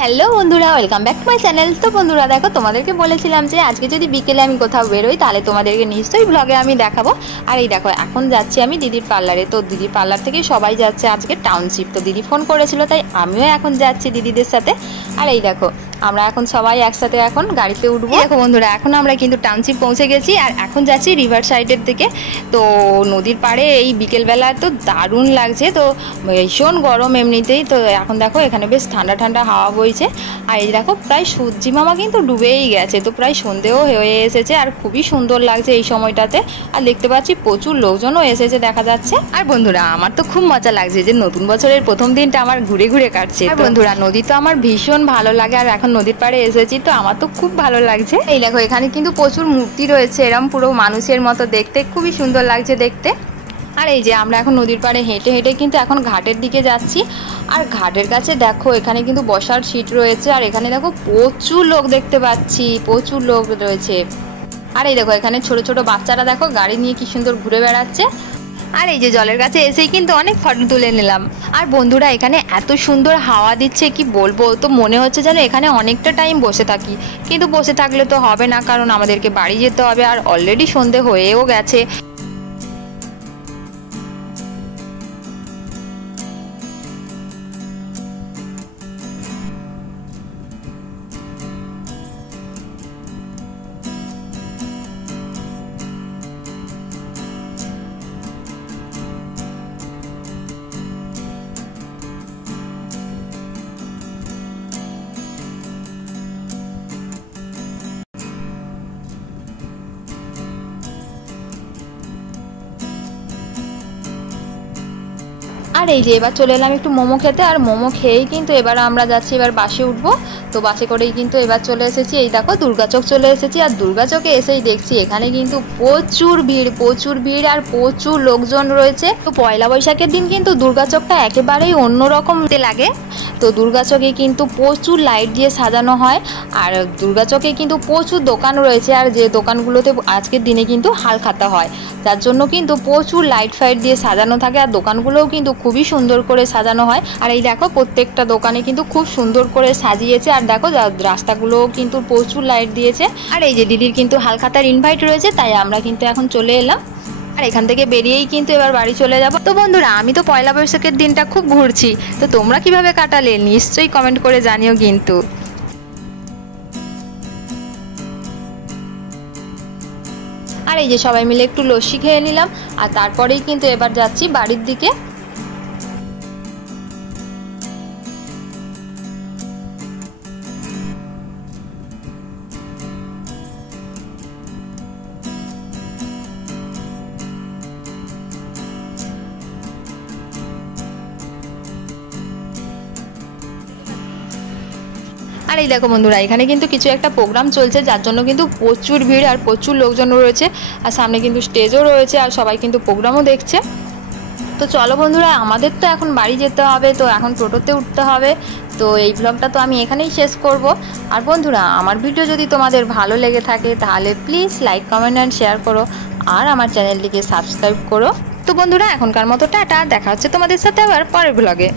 Hello বন্ধুরা, welcome back to my channel. তো বন্ধুরা দেখো, তোমাদেরকে বলেছিলাম যে আজকে যদি বিকেলে আমি কোথাও বেরোই তাহলে তোমাদেরকে নিশ্চয়ই ব্লগে আমি দেখাবো। আর এই দেখো, এখন যাচ্ছি আমি দিদির পার্লারে। তো দিদির পার্লার থেকে সবাই যাচ্ছে আজকে টাউনশিপ। তো দিদি ফোন করেছিল, তাই আমিও এখন যাচ্ছি দিদিদের সাথে। আর এই দেখো, আমরা এখন সবাই একসাথে এখন গাড়িতে উঠবো। দেখো বন্ধুরা, এখন আমরা কিন্তু টাউনশিপ পৌঁছে গেছি আর এখন যাচ্ছি রিভার সাইডের দিকে। তো নদীর পাড়ে এই বিকেলবেলা তো দারুণ লাগছে। তো ভীষণ গরম এমনিতেই। তো এখন দেখো, এখানে বেশ ঠান্ডা ঠান্ডা হাওয়া বইছে। আর এই দেখো, প্রায় সূর্যি মামা কিন্তু ডুবেই গেছে। তো প্রায় সন্ধেও হয়ে এসেছে আর খুবই সুন্দর লাগছে এই সময়টাতে। আর দেখতে পাচ্ছি প্রচুর লোকজনও এসেছে দেখা যাচ্ছে। আর বন্ধুরা, আমার তো খুব মজা লাগছে যে নতুন বছরের প্রথম দিনটা আমার ঘুরে ঘুরে কাটছে। আর বন্ধুরা, নদী তো আমার ভীষণ ভালো লাগে আর এখন নদীর পাড়ে এসেছি, তো আমার তো খুব ভালো লাগছে। এই দেখো, এখানে কিন্তু প্রচুর মূর্তি রয়েছে, এরম পুরো মানুষের মতো দেখতে, খুবই সুন্দর লাগছে দেখতে। আর এই যে আমরা এখন নদীর পাড়ে হেঁটে হেঁটে কিন্তু এখন ঘাটের দিকে যাচ্ছি। আর ঘাটের কাছে দেখো, এখানে কিন্তু বসার সিট রয়েছে। আর এখানে দেখো প্রচুর লোক দেখতে পাচ্ছি, প্রচুর লোক রয়েছে। আর এই দেখো, এখানে ছোট ছোট বাচ্চারা দেখো গাড়ি নিয়ে কি সুন্দর ঘুরে বেড়াচ্ছে। আর এই যে জলের কাছে এসেই কিন্তু অনেক ফটো তুলে নিলাম। আর বন্ধুরা, এখানে এত সুন্দর হাওয়া দিচ্ছে কি বলবো। তো মনে হচ্ছে যেন এখানে অনেকটা টাইম বসে থাকি, কিন্তু বসে থাকলে তো হবে না, কারণ আমাদেরকে বাড়ি যেতে হবে আর অলরেডি সন্ধে হয়েও গেছে। আর এই যে এবার চলে এলাম একটু মোমো খেতে। আর মোমো খেয়েই কিন্তু এবার আমরা যাচ্ছি, এবার বাসে উঠবো। তো বাসে করেই কিন্তু এবার চলে এসেছি। এই দেখো, দুর্গাচক চলে এসেছি। আর দুর্গাচকে এসেই দেখছি এখানে কিন্তু প্রচুর ভিড় আর প্রচুর লোকজন রয়েছে। তো পয়লা বৈশাখের দিন কিন্তু দুর্গাচকটা একেবারেই অন্যরকম লাগে। তো দুর্গাচকে কিন্তু প্রচুর লাইট দিয়ে সাজানো হয়। আর দুর্গাচকে কিন্তু প্রচুর দোকান রয়েছে। আর যে দোকানগুলোতে আজকের দিনে কিন্তু হালখাতা হয়, যার জন্য কিন্তু প্রচুর লাইট ফাইট দিয়ে সাজানো থাকে। আর দোকানগুলোও কিন্তু খুবই সুন্দর করে সাজানো হয়। আর এই দেখো, প্রত্যেকটা দোকানে কিন্তু খুব সুন্দর করে সাজিয়েছে। আর দেখো, রাস্তাগুলোও কিন্তু প্রচুর লাইট দিয়েছে। আর এই যে দিদির কিন্তু হালখাতার ইনভাইট রয়েছে, তাই আমরা কিন্তু এখন চলে এলাম। আর এখান থেকে বেরিয়েই কিন্তু এবার বাড়ি চলে যাব। তো বন্ধুরা, আমি তো পয়লা বৈশাখের দিনটা খুব ঘুরছি। তো তোমরা কিভাবে কাটালে নিশ্চয়ই কমেন্ট করে জানিও কিন্তু। আর এই যে সবাই মিলে একটু লস্যি খেয়ে নিলাম। আর তারপরেই কিন্তু এবার যাচ্ছি বাড়ির দিকে। আর এই দেখো বন্ধুরা, এখানে কিন্তু কিছু একটা প্রোগ্রাম চলছে, যার জন্য কিন্তু প্রচুর ভিড় আর প্রচুর লোকজন রয়েছে। আর সামনে কিন্তু স্টেজও রয়েছে আর সবাই কিন্তু প্রোগ্রামও দেখছে। তো চলো বন্ধুরা, আমাদের তো এখন বাড়ি যেতে হবে, তো এখন টোটোতে উঠতে হবে। তো এই ব্লগটা তো আমি এখানেই শেষ করব। আর বন্ধুরা, আমার ভিডিও যদি তোমাদের ভালো লেগে থাকে তাহলে please like, comment and share করো। আর আমার চ্যানেলটিকে সাবস্ক্রাইব করো। তো বন্ধুরা, এখনকার মতো টাটা, দেখা হচ্ছে তোমাদের সাথে আবার পরের ব্লগে।